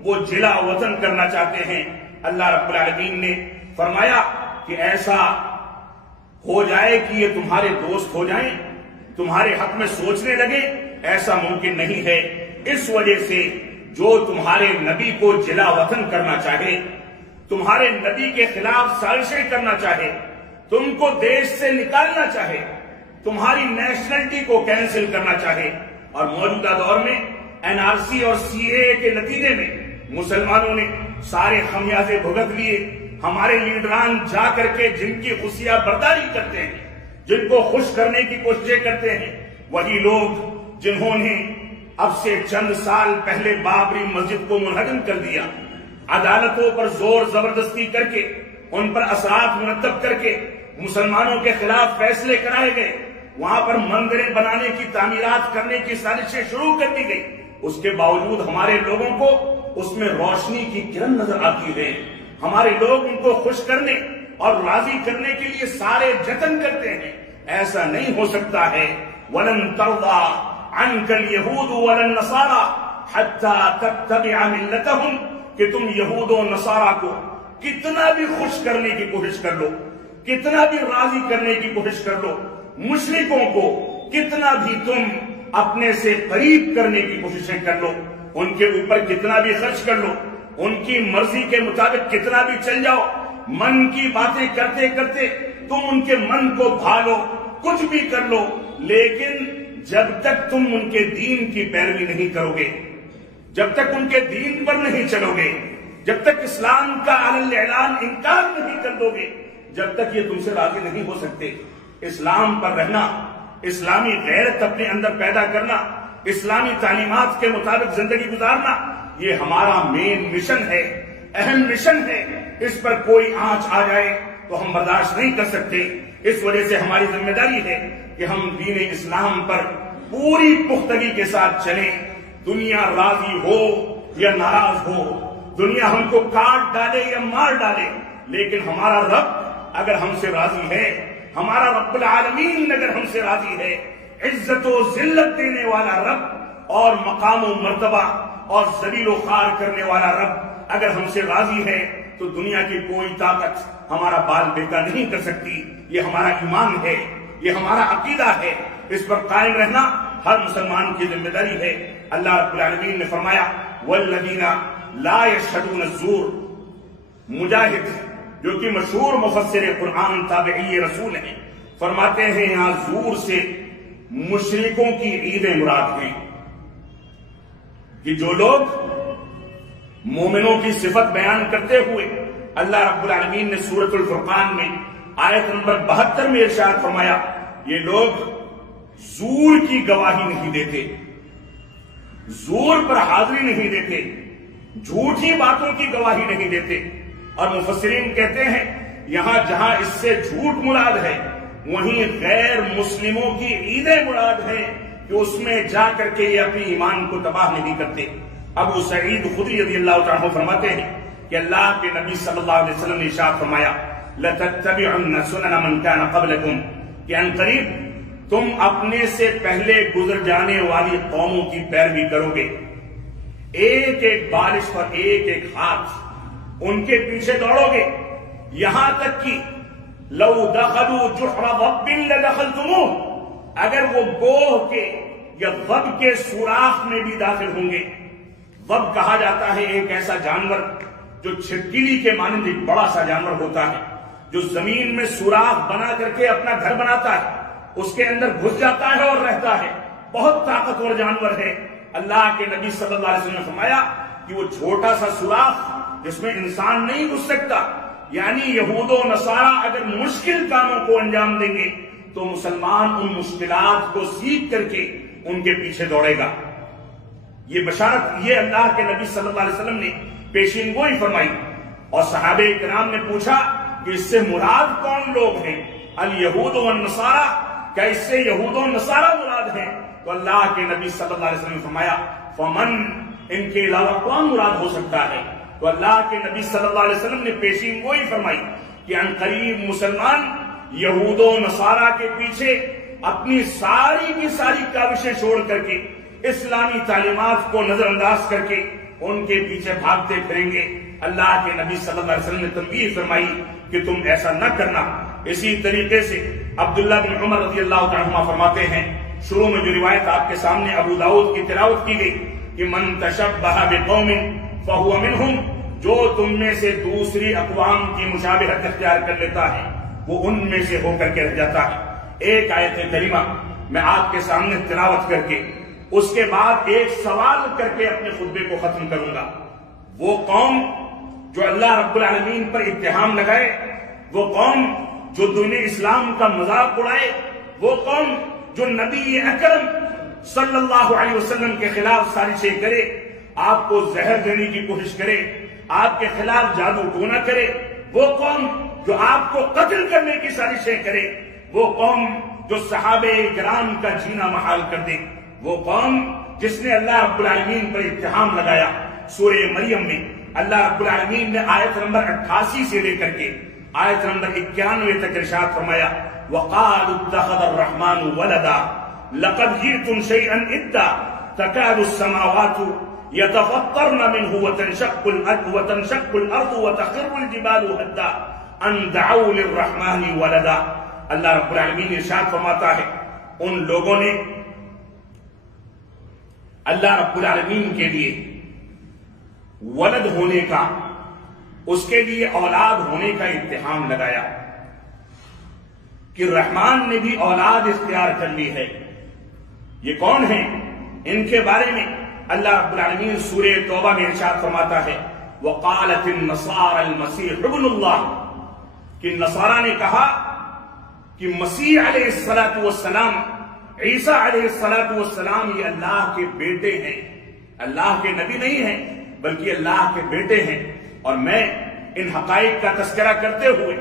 وہ جلا وطن کرنا چاہتے ہیں۔ اللہ رب العالمین نے فرمایا کہ ایسا ہو جائے کہ یہ تمہارے دوست ہو جائیں، تمہارے حق میں سوچنے لگے، ایسا ممکن نہیں ہے۔ اس وجہ سے جو تمہارے نبی کو جلا وطن کرنا چاہے، تمہارے نبی کے خلاف سازشیں کرنا چاہے، تم کو دیش سے نکالنا چاہے، تمہاری نیشنلٹی کو کینسل کرنا چاہے، اور موجودہ دور میں NRC اور CAA کے نتیجے میں مسلمانوں نے سارے خمیازے بھگت لیے۔ ہمارے لیڈران جا کر کے جن کی خوشیاں برداری کرتے ہیں، جن کو خوش کرنے کی کوششیں کرتے ہیں، وہی لوگ جنہوں نے اب سے چند سال پہلے بابری مسجد کو منہدم کر دیا، عدالتوں پر زور زبردستی کر کے، ان پر اثرات مرتب کر کے مسلمانوں کے خلاف فیصلے کرائے گئے، وہاں پر مندریں بنانے کی، تعمیرات کرنے کی سازشیں شروع کر دی گئی، اس کے باوجود ہمارے لوگوں کو اس میں روشنی کی کرن نظر آتی ہے. ہمارے لوگ ان کو خوش کرنے اور راضی کرنے کے لیے سارے جتن کرتے ہیں. ایسا نہیں ہو سکتا ہے. وَلَن تَرْضَىٰ عَنْكَ الْيَهُودُ وَلَا النَّصَارَىٰ حَتَّىٰ تَتَّبِعَ مِلَّتَهُمْ کہ تم یہود و نصارہ کو کتنا بھی خوش کرنے کی کوشش کر لو، کتنا بھی راضی کرنے کی کوشش کر لو، مشرکوں کو کتنا بھی تم اپنے سے قریب کرنے کی کوششیں کر لو، ان کے اوپر کتنا بھی خرچ کر لو، ان کی مرضی کے مطابق کتنا بھی چل جاؤ، من کی باتیں کرتے کرتے تم ان کے من کو بھالو، کچھ بھی کر لو، لیکن جب تک تم ان کے دین کی پیروی نہیں کرو گے، جب تک ان کے دین پر نہیں چلو گے، جب تک اسلام کا علی الاعلان انکار نہیں کر دو گے، جب تک یہ تم سے راضی نہیں ہو سکتے. اسلام پر رہنا، اسلامی غیرت اپنے اندر پیدا کرنا، اسلامی تعلیمات کے مطابق زندگی گزارنا، یہ ہمارا مین مشن ہے، اہم مشن ہے. اس پر کوئی آنچ آ جائے تو ہم برداشت نہیں کر سکتے. اس وجہ سے ہماری ذمہ داری ہے کہ ہم دین اسلام پر پوری پختگی کے ساتھ چلیں. دنیا راضی ہو یا ناراض ہو، دنیا ہم کو کاٹ ڈالے یا مار ڈالے، لیکن ہمارا رب اگر ہم سے راضی ہے، ہمارا رب العالمین اگر ہم سے راضی ہے، عزت و ذلت دینے والا رب اور مقام و مرتبہ اور ذلیل و خوار کرنے والا رب اگر ہم سے راضی ہے تو دنیا کی کوئی طاقت ہمارا بال بیٹا نہیں کر سکتی. یہ ہمارا ایمان ہے، یہ ہمارا عقیدہ ہے. اس پر قائم رہنا ہر مسلمان کی ذمہ داری ہے. اللہ رب العالمین نے فرمایا والذین لا یشہدون الزور. مجاہد جو کہ مشہور مفسر قرآن تابعی رسول ہیں، فرماتے ہیں یہاں زور سے مشرکوں کی عیدیں مراد ہیں کہ جو لوگ مومنوں کی صفت بیان کرتے ہوئے اللہ رب العالمین نے سورۃ الفرقان میں آیت نمبر 72 میں ارشاد فرمایا یہ لوگ زور کی گواہی نہیں دیتے، زور پر حاضری نہیں دیتے، جھوٹی باتوں کی گواہی نہیں دیتے. اور مفسرین کہتے ہیں یہاں جہاں اس سے جھوٹ مراد ہے وہیں غیر مسلموں کی عیدیں مراد ہیں کہ اس میں جا کر کے یہ اپنی ایمان کو تباہ نہیں کرتے. ابو سعید خدری رضی اللہ تعالیٰ عنہ فرماتے ہیں کہ اللہ کے نبی صلی اللہ علیہ وسلم نے ارشاد فرمایا لَتَتَّبِعُنَّ سُنَنَ مَنْ كَانَ قَبْلَكُمْ کہ عنقریب تم اپنے سے پہلے گزر جانے والی قوموں کی پیروی کرو گے. ایک ایک بارش پر ایک ایک ہاتھ ان کے پیچھے دوڑو گے، یہاں تک کہ لو دخلوا جحر ضب لدخلتموه اگر وہ گوہ کے یا ضب کے سوراخ میں بھی داخل ہوں گے. ضب کہا جاتا ہے ایک ایسا جانور جو چھپکلی کے مانند ایک بڑا سا جانور ہوتا ہے جو زمین میں سوراخ بنا کر کے اپنا گھر بناتا ہے، اس کے اندر گھس جاتا ہے اور رہتا ہے. بہت طاقتور جانور ہے. اللہ کے نبی صلی اللہ علیہ وسلم نے فرمایا کہ وہ چھوٹا سا سوراخ جس میں انسان نہیں گھس سکتا، یعنی یہود و نصارہ اگر مشکل کاموں کو انجام دیں گے تو مسلمان ان مشکلات کو سیکھ کر کے ان کے پیچھے دوڑے گا. یہ بشارت یہ اللہ کے نبی صلی اللہ علیہ وسلم نے پیشین گوئی فرمائی. اور صحابہ کرام نے پوچھا کہ اس سے مراد کون لوگ ہیں؟ الیہود والنصارہ، کیا اس سے یہود و نصارہ مراد ہیں؟ تو اللہ کے نبی صلی اللہ علیہ وسلم نے فرمایا فمن، ان کے علاوہ کون مراد ہو سکتا ہے؟ تو اللہ کے نبی صلی اللہ علیہ وسلم نے پیشین گوئی فرمائی کہ عنقریب مسلمان یہود و نصارہ کے پیچھے اپنی ساری کی ساری کاوشیں چھوڑ کر کے اسلامی تعلیمات کو نظر انداز کر کے ان کے پیچھے بھاگتے پھریں گے. اللہ کے نبی صلی اللہ علیہ وسلم نے تنبیہ فرمائی کہ تم ایسا نہ کرنا. اسی طریقے سے عبداللہ بن عمر رضی اللہ تعالیٰ عنہ فرماتے ہیں، شروع میں جو روایت آپ کے سامنے ابو داؤد کی تلاوت کی گئی کہ من تشبہ بقوم فہو منہم، جو تم میں سے دوسری اقوام کی مشابہت اختیار کر لیتا ہے وہ ان میں سے ہو کر کے رہ جاتا ہے. ایک آیت کریمہ میں آپ کے سامنے تلاوت کر کے اس کے بعد ایک سوال کر کے اپنے خطبے کو ختم کروں گا. وہ قوم جو اللہ رب العالمین پر اتہام لگائے، وہ قوم جو دین اسلام کا مذاق اڑائے، وہ قوم جو نبی اکرم صلی اللہ علیہ وسلم کے خلاف سازشیں کرے، آپ کو زہر دینے کی کوشش کرے، آپ کے خلاف جادو ٹونا کرے، وہ قوم جو آپ کو قتل کرنے کی سازشیں کرے، وہ قوم جو صحابہ کرام کا جینا محال کر دے، وہ قوم جس نے اللہ رب العالمین پر اتہام لگایا۔ سورہ مریم میں اللہ رب العالمین نے آیت نمبر 88 سے لے کر کے آیت نمبر 91 تک ارشاد فرمایا، وَقَالُوا اتَّخَذَ الرَّحْمَنُ وَلَدًا لَقَدْ جِئْتُمْ شَيْئًا إِدًّا تَكَادُ السَّمَاوَاتُ يَتَفَطَّرْنَ مِنْهُ وَتَنشَقُّ الْأَرْضُ وَتَخِرُّ الْجِبَالُ هَدًّا أَن دَعَوْا لِلرَّحْمَنِ وَلَدًا۔ اللہ رب العالمین ارشاد فرماتا ہے ان لوگوں نے اللہ رب العالمین کے لیے ولد ہونے کا، اس کے لیے اولاد ہونے کا اتہام لگایا کہ رحمان نے بھی اولاد اختیار کر لی ہے۔ یہ کون ہیں؟ ان کے بارے میں اللہ رب العالمین سورہ توبہ میں ارشاد فرماتا ہے، وَقَالَتِ النَّصَارَى الْمَسِيحُ ابْنُ اللَّهِ، کہ نصارہ نے کہا کہ مسیح علیہ السلام، عیسیٰ علیہ السلام یہ اللہ کے بیٹے ہیں، اللہ کے نبی نہیں ہیں بلکہ اللہ کے بیٹے ہیں۔ اور میں ان حقائق کا تذکرہ کرتے ہوئے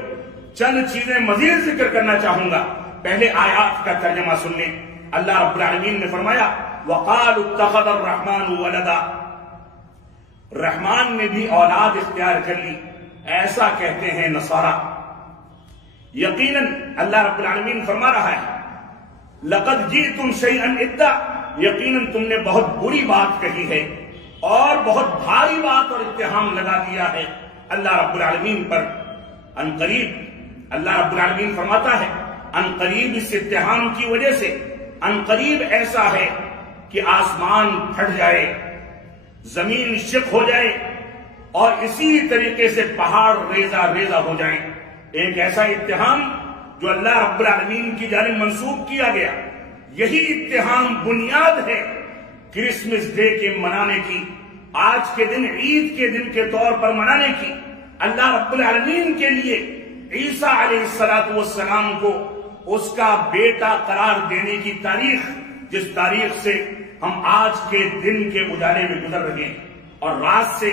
چند چیزیں مزید ذکر کرنا چاہوں گا۔ پہلے آیات کا ترجمہ سن لیں۔ اللہ رب العالمین نے فرمایا، وَقَالُوا اتَّخَذَ الرَّحْمَنُ وَلَدًا، رحمان نے بھی اولاد اختیار کر لی، ایسا کہتے ہیں نصارہ۔ یقیناً اللہ رب العالمین فرما رہا ہے، لَقَدْ جِئْتُمْ شَيْئًا إِدًّا، یقیناً تم نے بہت بری بات کہی ہے اور بہت بھاری بات اور اتہام لگا دیا ہے اللہ رب العالمین پر۔ ان قریب اللہ رب العالمین فرماتا ہے، ان قریب اس اتہام کی وجہ سے ان قریب ایسا ہے کہ آسمان پھٹ جائے، زمین شق ہو جائے اور اسی طریقے سے پہاڑ ریزہ ریزہ ہو جائیں۔ ایک ایسا اتہام جو اللہ رب العالمین کی جانب منسوب کیا گیا، یہی اتہام بنیاد ہے کرسمس ڈے کے منانے کی، آج کے دن عید کے دن کے طور پر منانے کی۔ اللہ رب العالمین کے لیے عیسیٰ علیہ السلام کو اس کا بیٹا قرار دینے کی تاریخ، جس تاریخ سے ہم آج کے دن کے اجالے میں گزر رہے ہیں، اور رات سے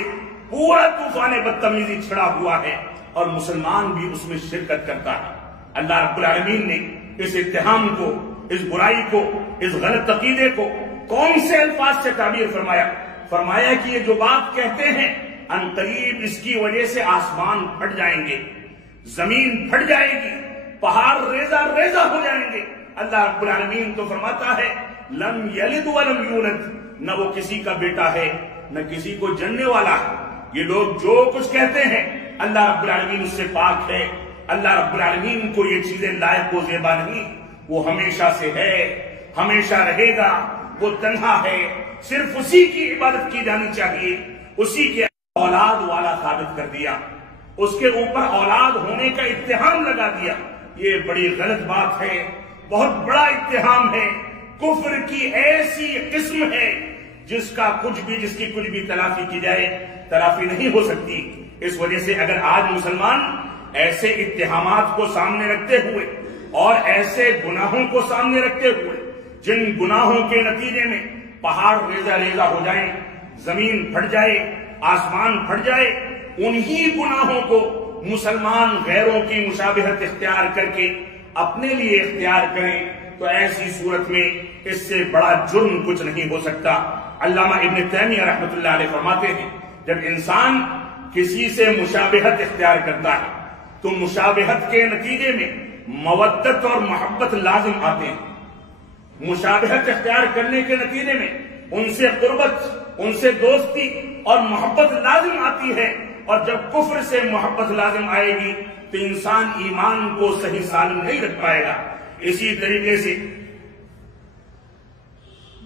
پورا طوفان بدتمیزی چھڑا ہوا ہے اور مسلمان بھی اس میں شرکت کرتا ہے۔ اللہ رب العالمین نے اس اتہام کو، اس برائی کو، اس غلط عقیدے کو کون سے الفاظ سے تعبیر فرمایا کہ یہ جو بات کہتے ہیں ان قریب اس کی وجہ سے آسمان پھٹ جائیں گے، زمین پھٹ جائے گی، پہاڑ ریزہ ریزہ ہو جائیں گے۔ اللہ رب العالمین تو فرماتا ہے، لم یلد ولم یولد، نہ وہ کسی کا بیٹا ہے نہ کسی کو جننے والا ہے۔ یہ لوگ جو کچھ کہتے ہیں اللہ رب العالمین اس سے پاک ہے۔ اللہ رب العالمین کو یہ چیزیں لائق و زیبا نہیں، وہ ہمیشہ سے ہے، ہمیشہ رہے گا، وہ تنہا ہے، صرف اسی کی عبادت کی جانی چاہیے۔ اسی کے اولاد والا ثابت کر دیا، اس کے اوپر اولاد ہونے کا اتہام لگا دیا۔ یہ بڑی غلط بات ہے، بہت بڑا اتہام ہے، کفر کی ایسی قسم ہے جس کی کچھ بھی تلافی کی جائے تلافی نہیں ہو سکتی۔ اس وجہ سے اگر آج مسلمان ایسے اتہامات کو سامنے رکھتے ہوئے اور ایسے گناہوں کو سامنے رکھتے ہوئے جن گناہوں کے نتیجے میں پہاڑ ریزہ ریزہ ہو جائیں، زمین پھٹ جائے، آسمان پھٹ جائے، انہی گناہوں کو مسلمان غیروں کی مشابہت اختیار کر کے اپنے لیے اختیار کریں تو ایسی صورت میں اس سے بڑا جرم کچھ نہیں ہو سکتا۔ علامہ ابن تیمیہ رحمۃ اللہ علیہ فرماتے ہیں، جب انسان کسی سے مشابہت اختیار کرتا ہے تو مشابہت کے نتیجے میں مودت اور محبت لازم آتے ہیں۔ مشابہت اختیار کرنے کے نتیجے میں ان سے قربت، ان سے دوستی اور محبت لازم آتی ہے، اور جب کفر سے محبت لازم آئے گی تو انسان ایمان کو صحیح سالم نہیں رکھ پائے گا۔ اسی طریقے سے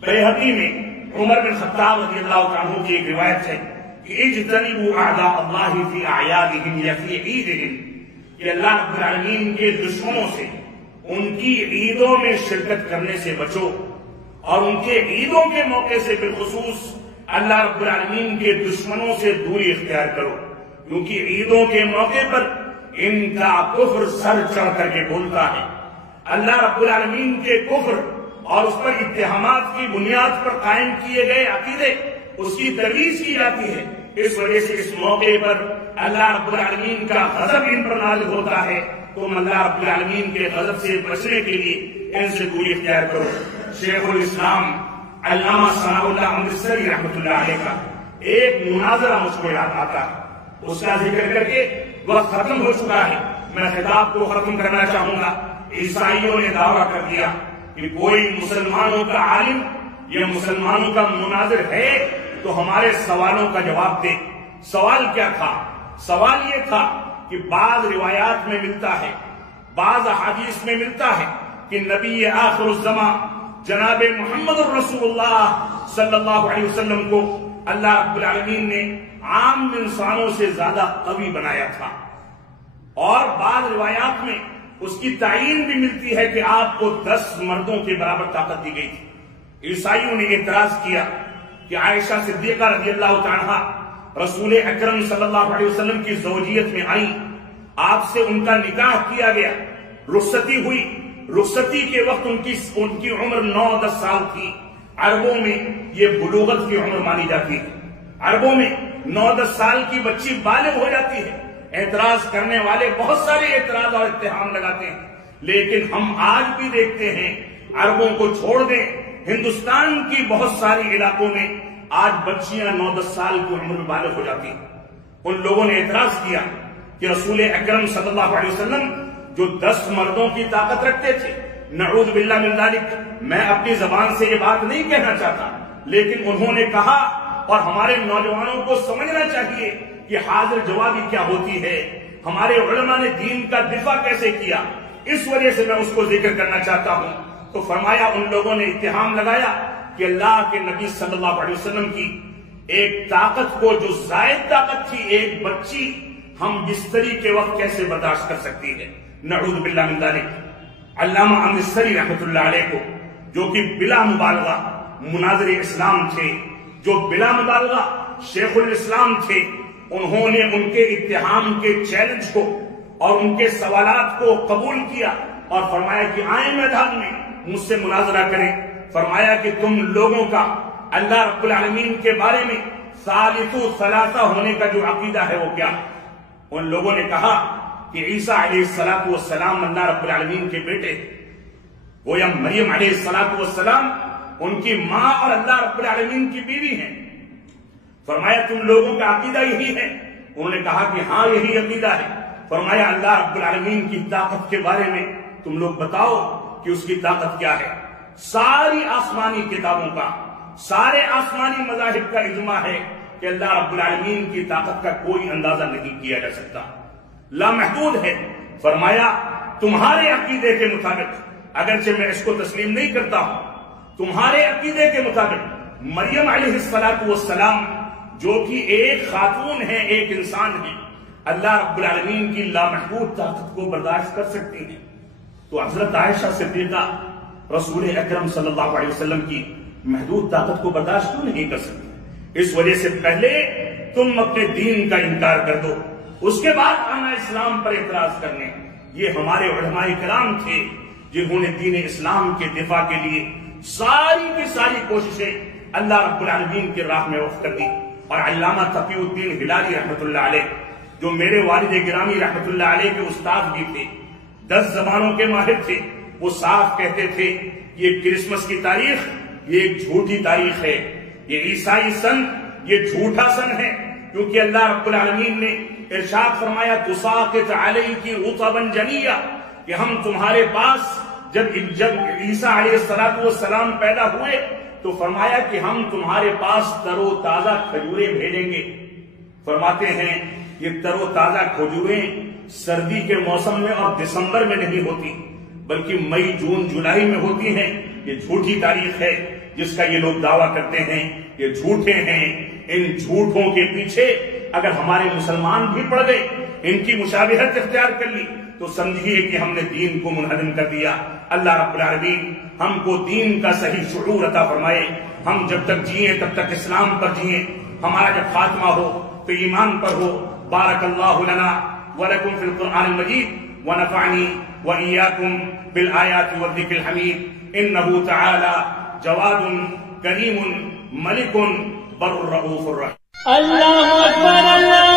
بیہقی میں عمر بن خطاب رضی اللہ عنہ کی ایک روایت ہے کہ اجتنبوا اعداء اللہ فی اعیادہم یا فی عیدہم، کہ اللہ رب العالمین کے دشمنوں سے ان کی عیدوں میں شرکت کرنے سے بچو، اور ان کے عیدوں کے موقع سے بالخصوص اللہ رب العالمین کے دشمنوں سے دوری اختیار کرو، کیونکہ عیدوں کے موقع پر ان کا کفر سر چڑھ کر کے بولتا ہے۔ اللہ رب العالمین کے کفر اور اس پر اتہامات کی بنیاد پر قائم کیے گئے عقیدے، اس کی ترویج کی جاتی ہے۔ اس وجہ سے اس موقع پر اللہ رب العالمین کا غضب ان پر نازل ہوتا ہے، تم اللہ رب العالمین کے غضب سے بچنے کے لیے ان سے دوری اختیار کرو۔ شیخ الاسلام علامہ ثناء اللہ امرتسری رحمۃ اللہ علیہ کا ایک مناظرہ مجھ کو یاد آتا ہے، اس کا ذکر کر کے وقت ختم ہو چکا ہے، میں خطاب کو ختم کرنا چاہوں گا۔ عیسائیوں نے دعویٰ کر دیا کہ کوئی مسلمانوں کا عالم یا مسلمانوں کا مناظر ہے تو ہمارے سوالوں کا جواب دے۔ سوال کیا تھا؟ سوال یہ تھا کہ بعض روایات میں ملتا ہے، بعض احادیث میں ملتا ہے کہ نبی آخر الزمان جناب محمد الرسول اللہ صلی اللہ علیہ وسلم کو اللہ رب العالمین نے عام انسانوں سے زیادہ قوی بنایا تھا، اور بعض روایات میں اس کی تعین بھی ملتی ہے کہ آپ کو 10 مردوں کے برابر طاقت دی گئی تھی۔ عیسائیوں نے اعتراض کیا کہ عائشہ صدیقہ رضی اللہ عنہا رسول اکرم صلی اللہ علیہ وسلم کی زوجیت میں آئی، آپ سے ان کا نکاح کیا گیا، رخصتی ہوئی، رخصتی کے وقت ان کی عمر 9-10 سال تھی۔ عربوں میں یہ بلوغت کی عمر مانی جاتی ہے، عربوں میں 9-10 سال کی بچی بالغ ہو جاتی ہے۔ اعتراض کرنے والے بہت سارے اعتراض اور اتہام لگاتے ہیں، لیکن ہم آج بھی دیکھتے ہیں، عربوں کو چھوڑ دیں، ہندوستان کی بہت ساری علاقوں میں آج بچیاں 9-10 سال کی عمر میں بالغ ہو جاتی ہیں۔ ان لوگوں نے اعتراض کیا کہ رسول اکرم صلی اللہ علیہ وسلم جو 10 مردوں کی طاقت رکھتے تھے، نعوذ باللہ من ذالک، میں اپنی زبان سے یہ بات نہیں کہنا چاہتا، لیکن انہوں نے کہا، اور ہمارے نوجوانوں کو سمجھنا چاہیے کہ حاضر جوابی کیا ہوتی ہے، ہمارے علماء نے دین کا دفاع کیسے کیا، اس وجہ سے میں اس کو ذکر کرنا چاہتا ہوں۔ تو فرمایا، ان لوگوں نے اتہام لگایا کہ اللہ کے نبی صلی اللہ علیہ وسلم کی ایک طاقت کو، جو زائد طاقت تھی، ایک بچی ہم بستری کے وقت کیسے برداشت کر سکتی ہے، نعوذ باللہ من ذالک۔ علامہ امرتسری رحمۃ اللہ علیہ کو، جو کہ بلا مبالغہ مناظر اسلام تھے، جو بلا مبالغہ شیخ الاسلام تھے، انہوں نے ان کے اتہام کے چیلنج کو اور ان کے سوالات کو قبول کیا اور فرمایا کہ آئیں میدان میں مجھ سے مناظرہ کریں۔ فرمایا کہ تم لوگوں کا اللہ رب العالمین کے بارے میں ثالث ثلاثہ ہونے کا جو عقیدہ ہے وہ کیا؟ ان لوگوں نے کہا کہ عیسیٰ علیہ السلام اللہ رب العالمین کے بیٹے، گویا مریم علیہ السلام ان کی ماں اور اللہ رب العالمین کی بیوی ہیں۔ فرمایا تم لوگوں کا عقیدہ یہی ہے؟ انہوں نے کہا کہ ہاں یہی عقیدہ ہے۔ فرمایا اللہ رب العالمین کی طاقت کے بارے میں تم لوگ بتاؤ کہ اس کی طاقت کیا ہے۔ ساری آسمانی کتابوں کا، سارے آسمانی مذاہب کا اجماع ہے کہ اللہ رب العالمین کی طاقت کا کوئی اندازہ نہیں کیا جا سکتا، لامحدود ہے۔ فرمایا تمہارے عقیدے کے مطابق، اگرچہ میں اس کو تسلیم نہیں کرتا ہوں، تمہارے عقیدے کے مطابق مریم علیہ السلام جو کہ ایک خاتون ہے، ایک انسان ہے، اللہ رب العالمین کی لامحدود طاقت کو برداشت کر سکتی ہیں، تو حضرت عائشہ صدیقہ رسول اکرم صلی اللہ علیہ وسلم کی محدود طاقت کو برداشت کیوں نہیں کر سکتی؟ اس وجہ سے پہلے تم اپنے دین کا انکار کر دو، اس کے بعد آنا اسلام پر اعتراض کرنے۔ یہ ہمارے علماء کرام تھے جنہوں نے دین اسلام کے دفاع کے لیے ساری کی ساری کوششیں اللہ رب العالمین کی راہ میں وقف کر دی۔ اور علامہ تقی الدین ہلالی رحمۃ اللہ علیہ، جو میرے والد گرامی رحمۃ اللہ علیہ کے استاد بھی تھے، 10 زبانوں کے ماہر تھے، وہ صاف کہتے تھے یہ کرسمس کی تاریخ یہ ایک جھوٹی تاریخ ہے، یہ عیسائی سن یہ جھوٹا سن ہے، کیونکہ اللہ رب العالمین نے ارشاد فرمایا تساقط علیک رطبا جنیا، کہ ہم تمہارے پاس جب عیسیٰ علیہ السلام پیدا ہوئے تو فرمایا کہ ہم تمہارے پاس تر و تازہ کھجوریں بھیجیں گے۔ فرماتے ہیں یہ تر و تازہ کھجوریں سردی کے موسم میں اور دسمبر میں نہیں ہوتی، بلکہ مئی جون جولائی میں ہوتی ہیں۔ یہ جھوٹی تاریخ ہے جس کا یہ لوگ دعویٰ کرتے ہیں، یہ جھوٹے ہیں۔ ان جھوٹوں کے پیچھے اگر ہمارے مسلمان بھی پڑ گئے، ان کی مشابہت اختیار کر لی، تو سمجھیے کہ ہم نے دین کو منہدم کر دیا۔ اللہ رب العالمین ہم کو دین کا صحیح شعور عطا فرمائے، ہم جب تک جئیں تب تک اسلام پر جئیں، ہمارا جب خاتمہ ہو تو ایمان پر ہو۔ بارک اللہ لنا ولکم فی القرآن المجید ونفعنی وإیاکم بالآیات والذکر الحمید، انہ تعالی جواد کریم ملک بر الرؤوف الرحیم۔ اللہ اکبر اللہ